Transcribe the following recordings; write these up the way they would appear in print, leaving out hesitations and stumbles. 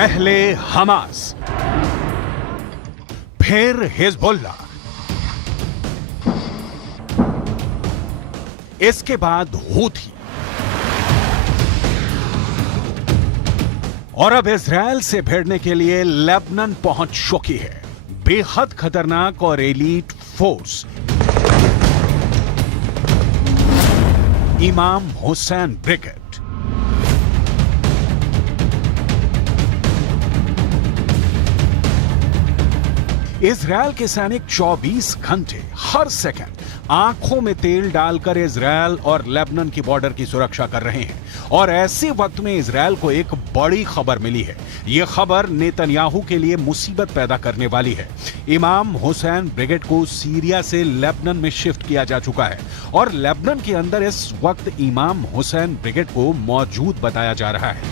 पहले हमास, फिर हिजबुल्लाह, इसके बाद हूथी और अब इजराइल से भिड़ने के लिए लेबनान पहुंच चुकी है बेहद खतरनाक और एलीट फोर्स इमाम हुसैन ब्रिगेड। इजराइल के सैनिक 24 घंटे हर सेकंड आंखों में तेल डालकर इजराइल और लेबनान की बॉर्डर की सुरक्षा कर रहे हैं। और ऐसे वक्त में इजराइल को एक बड़ी खबर मिली है। यह खबर नेतन्याहू के लिए मुसीबत पैदा करने वाली है। इमाम हुसैन ब्रिगेड को सीरिया से लेबनान में शिफ्ट किया जा चुका है और लेबनान के अंदर इस वक्त इमाम हुसैन ब्रिगेड को मौजूद बताया जा रहा है।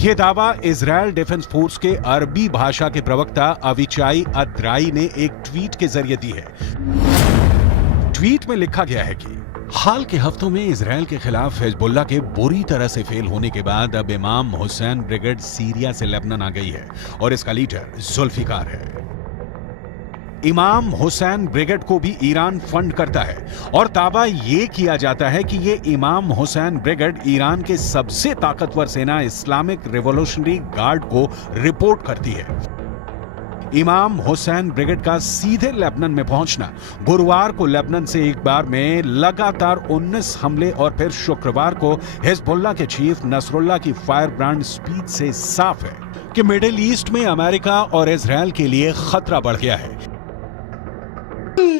यह दावा इजराइल डिफेंस फोर्स के अरबी भाषा के प्रवक्ता अविचाई अद्राई ने एक ट्वीट के जरिए दी है। ट्वीट में लिखा गया है कि हाल के हफ्तों में इजराइल के खिलाफ हिजबुल्लाह के बुरी तरह से फेल होने के बाद अब इमाम हुसैन ब्रिगेड सीरिया से लेबनान आ गई है और इसका लीडर जुल्फिकार है। इमाम हुसैन ब्रिगेड को भी ईरान फंड करता है और दावा यह किया जाता है कि यह इमाम हुसैन ब्रिगेड ईरान के सबसे ताकतवर सेना इस्लामिक रिवॉल्यूशनरी गार्ड को रिपोर्ट करती है। इमाम हुसैन ब्रिगेड का सीधे लेबनान में पहुंचना गुरुवार को लेबनान से एक बार में लगातार 19 हमले और फिर शुक्रवार को हिजबुल्लाह के चीफ नसरुल्लाह की फायर ब्रांड स्पीच से साफ है कि मिडिल ईस्ट में अमेरिका और इजराइल के लिए खतरा बढ़ गया है।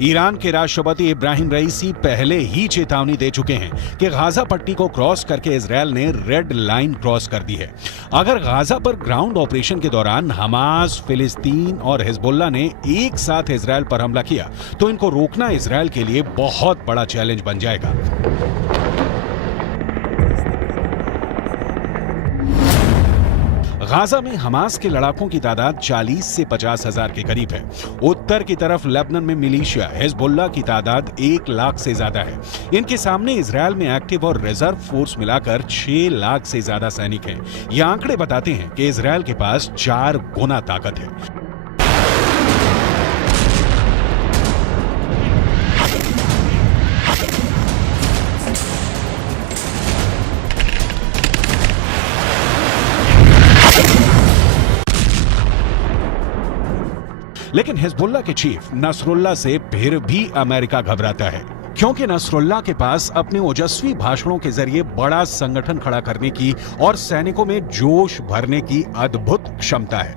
ईरान के राष्ट्रपति इब्राहिम रईसी पहले ही चेतावनी दे चुके हैं कि गाजा पट्टी को क्रॉस करके इजराइल ने रेड लाइन क्रॉस कर दी है। अगर गाजा पर ग्राउंड ऑपरेशन के दौरान हमास, फिलिस्तीन और हिजबुल्लाह ने एक साथ इजराइल पर हमला किया तो इनको रोकना इजराइल के लिए बहुत बड़ा चैलेंज बन जाएगा। गाजा में हमास के लड़ाकों की तादाद 40 से 50 हजार के करीब है। उत्तर की तरफ लेबनान में मिलिशिया हिजबुल्लाह की तादाद 1 लाख से ज्यादा है। इनके सामने इजराइल में एक्टिव और रिजर्व फोर्स मिलाकर 6 लाख से ज्यादा सैनिक हैं। ये आंकड़े बताते हैं कि इजराइल के पास 4 गुना ताकत है। लेकिन हिजबुल्लाह के चीफ नसरुल्लाह से फिर भी अमेरिका घबराता है, क्योंकि नसरुल्लाह के पास अपने ओजस्वी भाषणों के जरिए बड़ा संगठन खड़ा करने की और सैनिकों में जोश भरने की अद्भुत क्षमता है।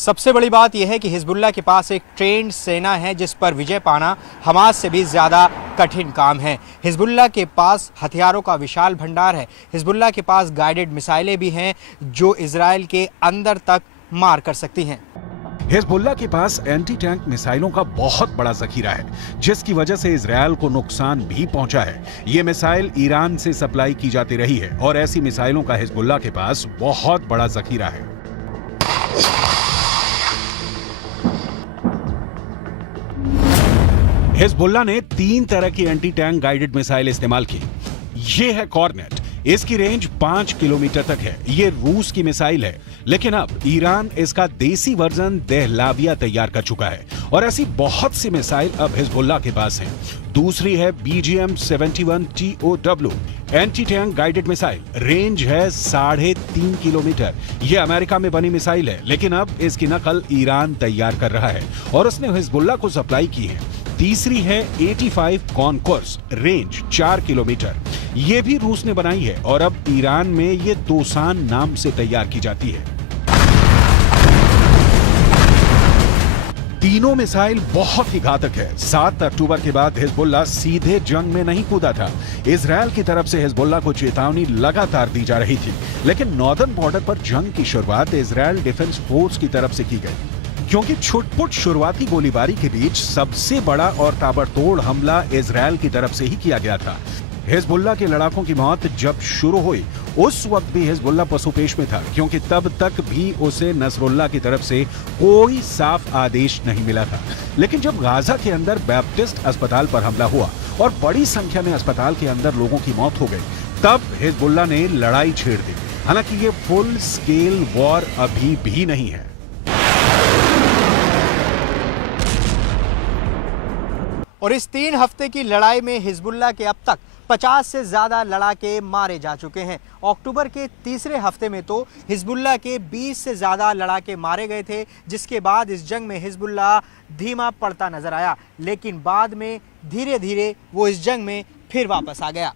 सबसे बड़ी बात यह है कि हिजबुल्लाह के पास एक ट्रेंड सेना है जिस पर विजय पाना हमास से भी ज़्यादा कठिन काम है। हिजबुल्लाह के पास हथियारों का विशाल भंडार है। हिजबुल्लाह के पास गाइडेड मिसाइलें भी हैं जो इजराइल के अंदर तक मार कर सकती हैं। हिजबुल्लाह के पास एंटी टैंक मिसाइलों का बहुत बड़ा जखीरा है, जिसकी वजह से इजराइल को नुकसान भी पहुंचा है। ये मिसाइल ईरान से सप्लाई की जाती रही है और ऐसी मिसाइलों का हिजबुल्लाह के पास बहुत बड़ा जखीरा है। हिजबुल्लाह ने 3 तरह की एंटी टैंक गाइडेड मिसाइल इस्तेमाल की। ये है कॉर्नेट, इसकी रेंज 5 किलोमीटर तक है। ये रूस की मिसाइल है। लेकिन अब ईरान इसका देसी वर्जन दहलाविया तैयार कर चुका है और ऐसी बहुत सी मिसाइल अब हिजबुल्लाह के पास हैं। दूसरी है BGM-71 TOW anti tank guided missile, range है 3.5 किलोमीटर। यह अमेरिका में बनी मिसाइल है, लेकिन अब इसकी नकल ईरान तैयार कर रहा है और उसने हिजबुल्लाह को सप्लाई की है। तीसरी है 85 कॉनकोर्स, रेंज 4 किलोमीटर। यह भी रूस ने बनाई है और अब ईरान में ये दोसान नाम से तैयार की जाती है। तीनों मिसाइल बहुत ही घातक है। 7 अक्टूबर के बाद हिजबुल्लाह सीधे जंग में नहीं कूदा था। इजरायल की तरफ से हिजबुल्लाह को चेतावनी लगातार दी जा रही थी, लेकिन नॉर्दर्न बॉर्डर पर जंग की शुरुआत इजरायल डिफेंस फोर्स की तरफ से की गई, क्योंकि छुटपुट शुरुआती गोलीबारी के बीच सबसे बड़ा और ताबड़तोड़ हमला इजरायल की तरफ से ही किया गया था। हिजबुल्लाह के लड़ाकों की मौत जब शुरू हुई उस वक्त भी हिजबुल्लाह पसुपेश में था, क्योंकि तब तक भी उसे नसरुल्लाह की तरफ से कोई साफ आदेश नहीं मिला था। लेकिन जब गाजा के अंदर बैप्टिस्ट अस्पताल पर हमला हुआ और बड़ी संख्या में अस्पताल के अंदर लोगों की मौत हो गई, तब हिजबुल्लाह ने लड़ाई छेड़ दी। हालांकि ये फुल स्केल वॉर अभी भी नहीं है। और इस 3 हफ्ते की लड़ाई में हिजबुल्लाह के अब तक 50 से ज्यादा लड़ाके मारे जा चुके हैं। अक्टूबर के तीसरे हफ्ते में तो हिजबुल्लाह के 20 से ज्यादा लड़ाके मारे गए थे, जिसके बाद इस जंग में हिजबुल्लाह धीमा पड़ता नजर आया, लेकिन बाद में धीरे धीरे वो इस जंग में फिर वापस आ गया।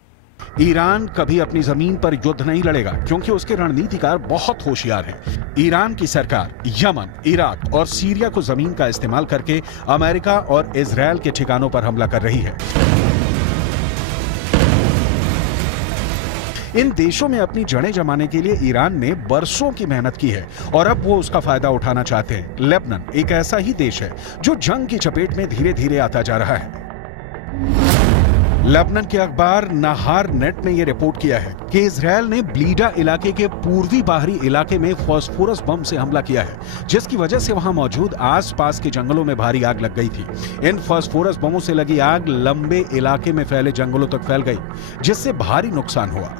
ईरान कभी अपनी जमीन पर युद्ध नहीं लड़ेगा, क्योंकि उसके रणनीतिकार बहुत होशियार हैं। ईरान की सरकार यमन, इराक और सीरिया को जमीन का इस्तेमाल करके अमेरिका और इजरायल के ठिकानों पर हमला कर रही है। इन देशों में अपनी जड़ें जमाने के लिए ईरान ने बरसों की मेहनत की है और अब वो उसका फायदा उठाना चाहते हैं। लेबनान एक ऐसा ही देश है जो जंग की चपेट में धीरे धीरे आता जा रहा है। लेबनान के अखबार नहार नेट ने यह रिपोर्ट किया है कि इजरायल ने ब्लीडा इलाके के पूर्वी बाहरी इलाके में फास्फोरस बम से हमला किया है, जिसकी वजह से वहां मौजूद आसपास के जंगलों में भारी आग लग गई थी। इन फास्फोरस बमों से लगी आग लंबे इलाके में फैले जंगलों तक फैल गई, जिससे भारी नुकसान हुआ।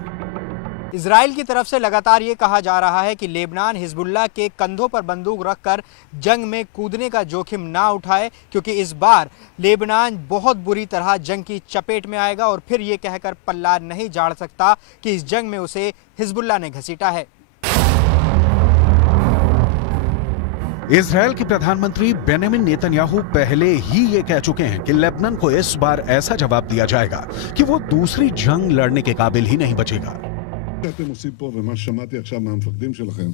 इजराइल की तरफ से लगातार ये कहा जा रहा है कि लेबनान हिजबुल्लाह के कंधों पर बंदूक रखकर जंग में कूदने का जोखिम ना उठाए, क्योंकि इस बार लेबनान बहुत बुरी तरह जंग की चपेट में आएगा और फिर ये कहकर पल्ला नहीं झाड़ सकता कि इस जंग में उसे हिजबुल्लाह ने घसीटा है। इजरायल के प्रधानमंत्री बेंजामिन नेतन्याहू पहले ही ये कह चुके हैं कि लेबनान को इस बार ऐसा जवाब दिया जाएगा कि वो दूसरी जंग लड़ने के काबिल ही नहीं बचेगा। שאתם עושים פה ומה ששמעתי עכשיו מהמפקדים שלכם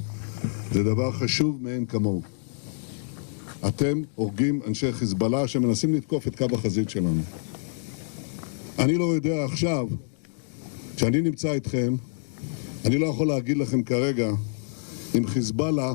זה דבר חשוב מאין כמוהו. אתם הורגים אנשי חיזבאללה שמנסים לתקוף את קו החזית שלנו. אני לא יודע עכשיו, כשאני נמצא איתכם, אני לא יכול להגיד לכם כרגע אם חיזבאללה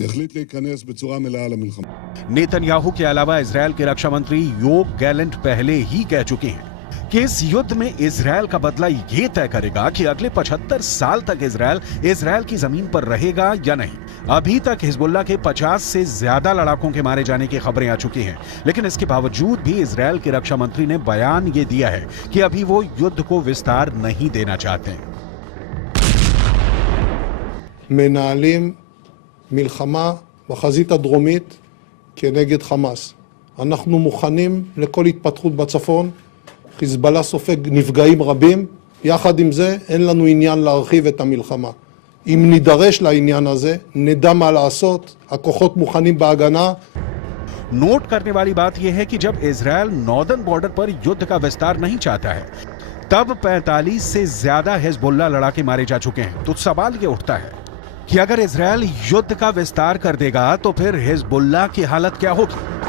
יחליט להיכנס בצורה מלאה למלחמה. नेतन्याहू के अलावा इजरायल के रक्षा मंत्री योव गैलेंट पहले ही कह चुके हैं कि इस युद्ध में इजरायल का बदला ये तय करेगा कि अगले 75 साल तक इजरायल की जमीन पर रहेगा या नहीं। अभी तक हिजबुल्लाह के 50 से ज्यादा लड़ाकों के मारे जाने की खबरें आ चुकी हैं, लेकिन इसके बावजूद भी इजरायल के रक्षा मंत्री ने बयान ये दिया है कि अभी वो युद्ध को विस्तार नहीं देना चाहते। מנהלים מלחמה בחזית הדרומית כנגד חמאס. אנחנו מוכנים לכל התפתחות בצפון. חיזבאללה סופג נפגעים רבים. יחד עם זה אין לנו עניין להרחיב את המלחמה. אם נידרש לעניין הזה, נדע מה לעשות. הכוחות מוכנים בהגנה. नोट करने वाली बात यह है कि जब इजरायल नॉर्दर्न बॉर्डर पर युद्ध का विस्तार नहीं चाहता है, तब 45 से ज्यादा हिजबुल्लाह लड़ाके मारे जा चुके हैं। तो सवाल यह उठता है कि अगर इजरायल युद्ध का विस्तार कर देगा तो फिर हिजबुल्लाह की हालत क्या होगी।